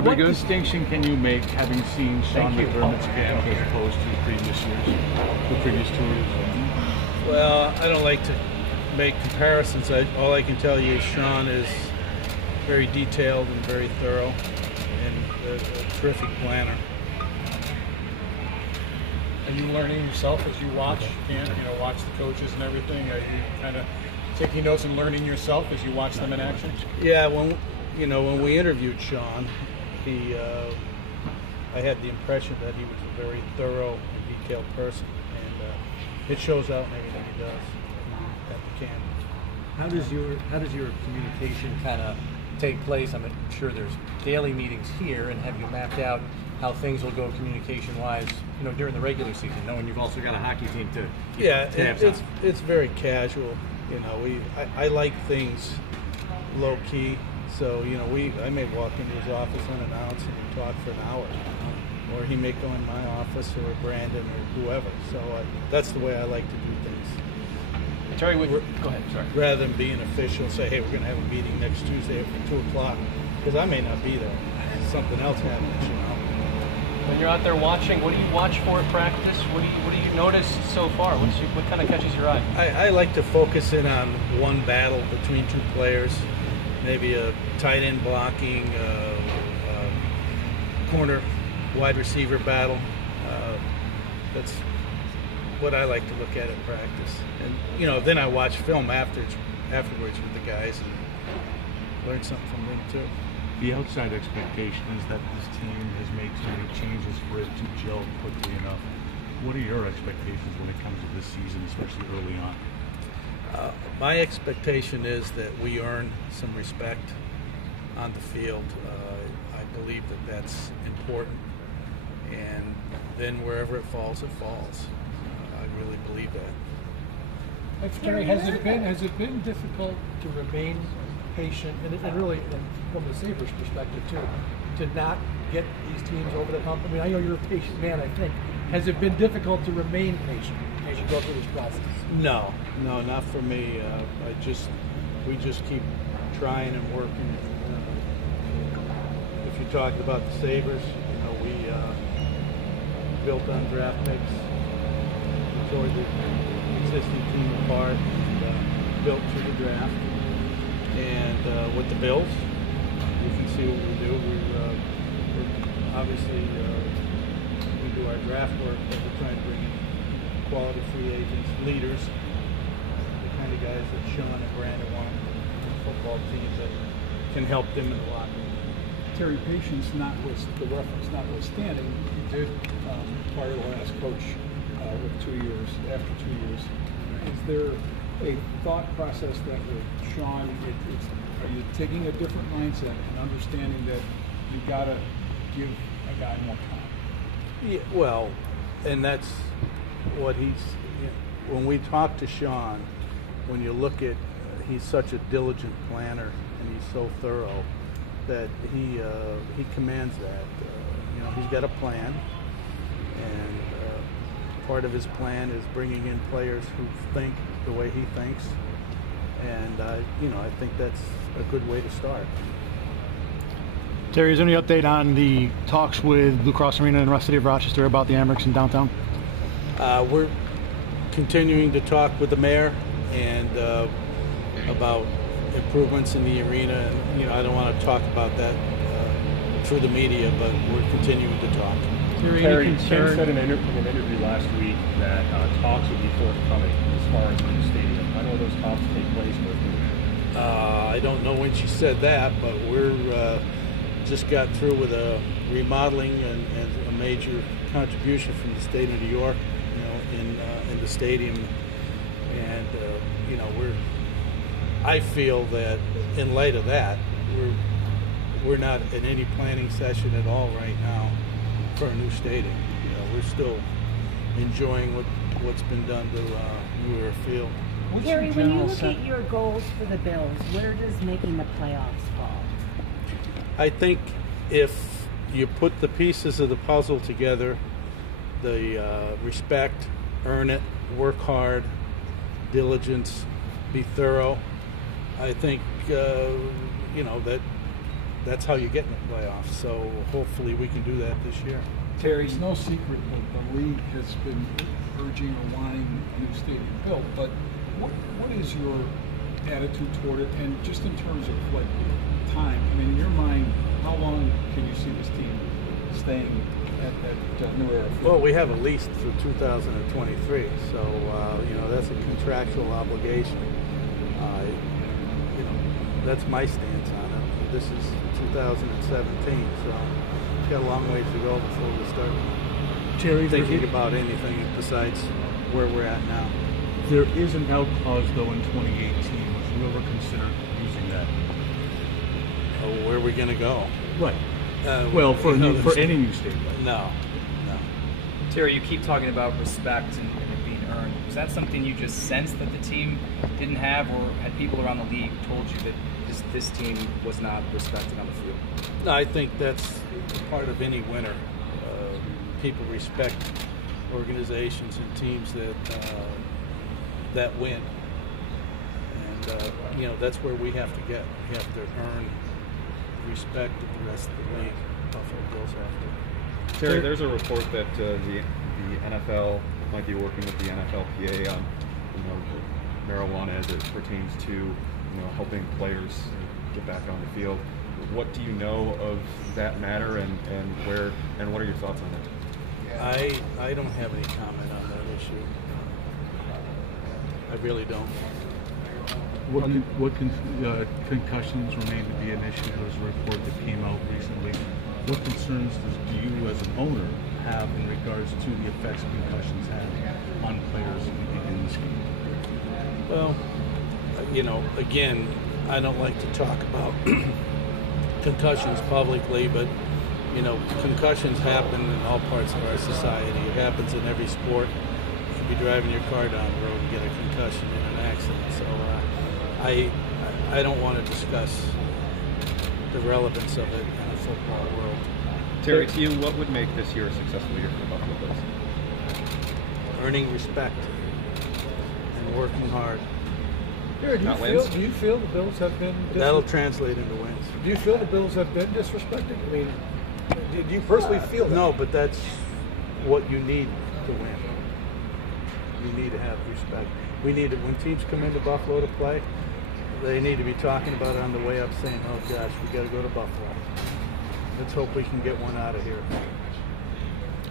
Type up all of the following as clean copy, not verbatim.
everybody good? What distinction can you make having seen Sean McDermott's camp as opposed to previous years, the previous tours? Well, I don't like to make comparisons. All I can tell you is Sean is very detailed and very thorough and a terrific planner. Are you learning yourself as you watch? Watch the coaches and everything. Are you kind of taking notes and learning yourself as you watch them in action? Yeah, when we interviewed Sean, I had the impression that he was a very thorough and detailed person, and it shows out in everything he does at the camp. How does your communication kind of take place? I'm sure there's daily meetings here, and have you mapped out how things will go communication-wise, during the regular season, knowing you've also got a hockey team to it's very casual. I like things low key, so I may walk into his office unannounced and we talk for an hour, or he may go in my office or Brandon or whoever. So that's the way I like to do things. Terry, go ahead. Sorry. Rather than being official, say, hey, we're going to have a meeting next Tuesday at 2 o'clock, because I may not be there. Something else happens, When you're out there watching, what do you watch for at practice? What do you notice so far? What kind of catches your eye? I like to focus in on one battle between two players, maybe a tight end blocking, corner wide receiver battle. That's what I like to look at practice. And then I watch film afterwards with the guys and learn something from them too. The outside expectation is that this team has made too many changes for it to gel quickly enough. What are your expectations when it comes to this season, especially early on? My expectation is that we earn some respect on the field. I believe that that's important. And then wherever it falls, it falls. I really believe that. Terry, has it been difficult to remain patient, and really, and from the Sabres' perspective too, to not get these teams over the hump? I mean, I know you're a patient man, I think. Has it been difficult to remain patient as you go through this process? No, not for me. We just keep trying and working. If you talked about the Sabres, we built on draft picks. We tore the existing team apart and built through the draft. And with the Bills, you can see what we do. We're obviously we do our draft work, but we're trying to bring in quality free agents, leaders, the kind of guys that Sean and Brandon want, football teams that can help them in the locker room. Terry, patience the reference notwithstanding, you did fire the last coach with 2 years, after 2 years. Is there a thought process that with Sean, are you taking a different mindset and understanding that you got to give a guy more time? Yeah, well, and that's what when we talk to Sean, when you look at, he's such a diligent planner and he's so thorough that he commands that. He's got a plan, and part of his plan is bringing in players who think the way he thinks, and I think that's a good way to start. Terry, is there any update on the talks with Blue Cross Arena and the City of Rochester about the Amerks in downtown? We're continuing to talk with the mayor and about improvements in the arena, and I don't want to talk about that through the media, but we're continuing to talk. Terry, Kim said in an interview last week that talks would be forthcoming as far as the new stadium. I know those talks take place, but I don't know when she said that, but we're just got through with a remodeling and a major contribution from the state of New York, in the stadium, and I feel that in light of that, we're not in any planning session at all right now for a new stadium. We're still enjoying what's been done to Newer Field. Terry, when you look at your goals for the Bills, where does making the playoffs fall? I think if you put the pieces of the puzzle together, the respect, earn it, work hard, diligence, be thorough, I think that that's how you get in the playoffs. So hopefully we can do that this year. Terry, it's no secret that the league has been urging or wanting a new stadium built, but what is your attitude toward it? And just in terms of like time, I mean, in your mind, how long can you see this team staying at New Era Field? Well, we have a lease through 2023, so that's a contractual obligation. That's my stance on it. This is 2017, so we've got a long ways to go before we start Terry, thinking about anything besides where we're at now. There is an out clause though in 2018. Would you ever consider using that? Oh, where are we going to go? Right. Well, for any new stadium. No. Terry, you keep talking about respect and it being earned. Was that something you just sensed that the team didn't have, or had people around the league told you that this team was not respected on the field? No, I think that's part of any winner. People respect organizations and teams that win, and that's where we have to get. We have to earn respect of the rest of the league. Buffalo Bills have to. Terry, there's a report that the NFL might be working with the NFLPA on marijuana as it pertains to helping players get back on the field. What do you know of that matter, and what are your thoughts on it? I don't have any comment on that issue. I really don't. What concussions remain to be an issue? There was a report that came out recently. What concerns do you as an owner have in regards to the effects concussions have on players in this game? Well, again, I don't like to talk about concussions publicly, but concussions happen in all parts of our society. It happens in every sport. You could be driving your car down the road and get a concussion in an accident. So I don't want to discuss the relevance of it in the football world. Terry, to you, what would make this year a successful year for the Buffalo Bills? Earning respect and working hard. Here, do you feel the Bills have been... That'll translate into wins. Do you feel the Bills have been disrespected? I mean, do you personally feel that? No, but that's what you need to win. You need to have respect. We need to, when teams come into Buffalo to play, they need to be talking about it on the way up, saying, oh gosh, we got to go to Buffalo. Let's hope we can get one out of here.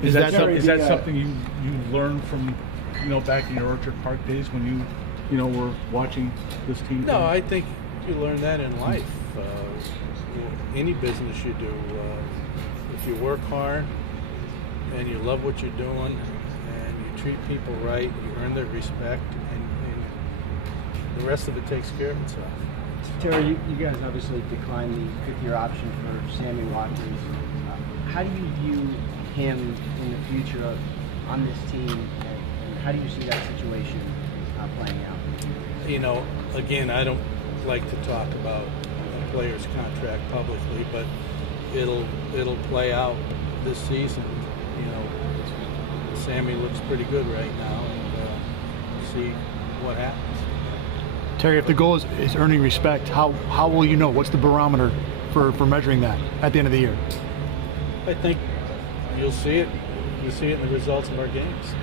Is that something you learned from back in your Orchard Park days when you were watching this team? No, I think you learn that in life. Any business you do, if you work hard and you love what you're doing and you treat people right, you earn their respect, and the rest of it takes care of itself. Terry, you guys obviously declined the fifth-year option for Sammy Watkins. How do you view him in the future on this team, and how do you see that situation playing out? Again, I don't like to talk about a player's contract publicly, but it'll play out this season. Sammy looks pretty good right now, and see what happens. Terry, if the goal is earning respect, how will you know? What's the barometer for measuring that at the end of the year? I think you'll see it. You'll see it in the results of our games.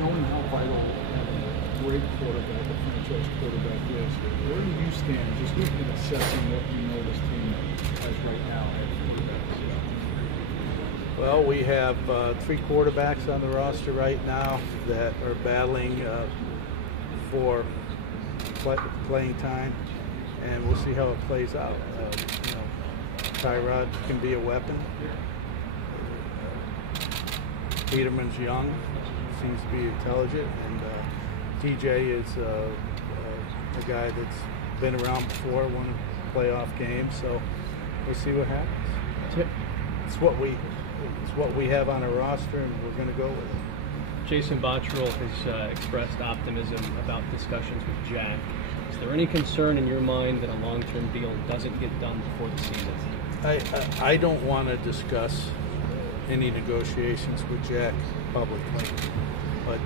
Knowing how vital having a great quarterback, a franchise quarterback is, where do you stand just in assessing what you know this team has right now at quarterback? Well, we have 3 quarterbacks on the roster right now that are battling for playing time, and we'll see how it plays out. Tyrod can be a weapon. Peterman's young, seems to be intelligent, and TJ is a guy that's been around before, won a playoff game, so we'll see what happens. It's what we have on our roster, and we're going to go with it. Jason Botterill has expressed optimism about discussions with Jack. Is there any concern in your mind that a long-term deal doesn't get done before the season? I don't want to discuss any negotiations with Jack publicly, but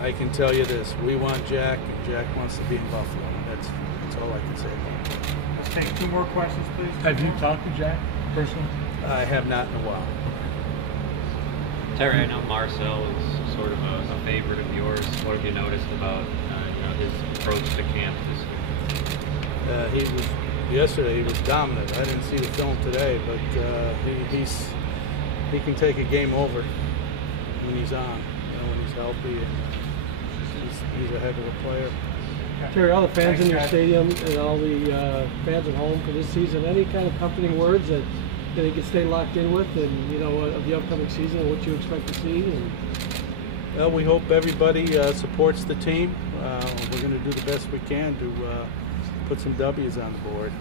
I can tell you this: we want Jack, and Jack wants to be in Buffalo. That's all I can say about it. take 2 more questions, please. Have you talked to Jack personally? I have not in a while. Terry, I know Marcel is sort of a favorite of yours. What have you noticed about his approach to camp this year? Yesterday he was dominant. I didn't see the film today, but he can take a game over when he's on, when he's healthy, and he's a heck of a player. Terry, all the fans in your stadium and all the fans at home for this season, any kind of comforting words that they can stay locked in with, and of the upcoming season and what you expect to see? Well, we hope everybody supports the team. We're going to do the best we can to put some W's on the board.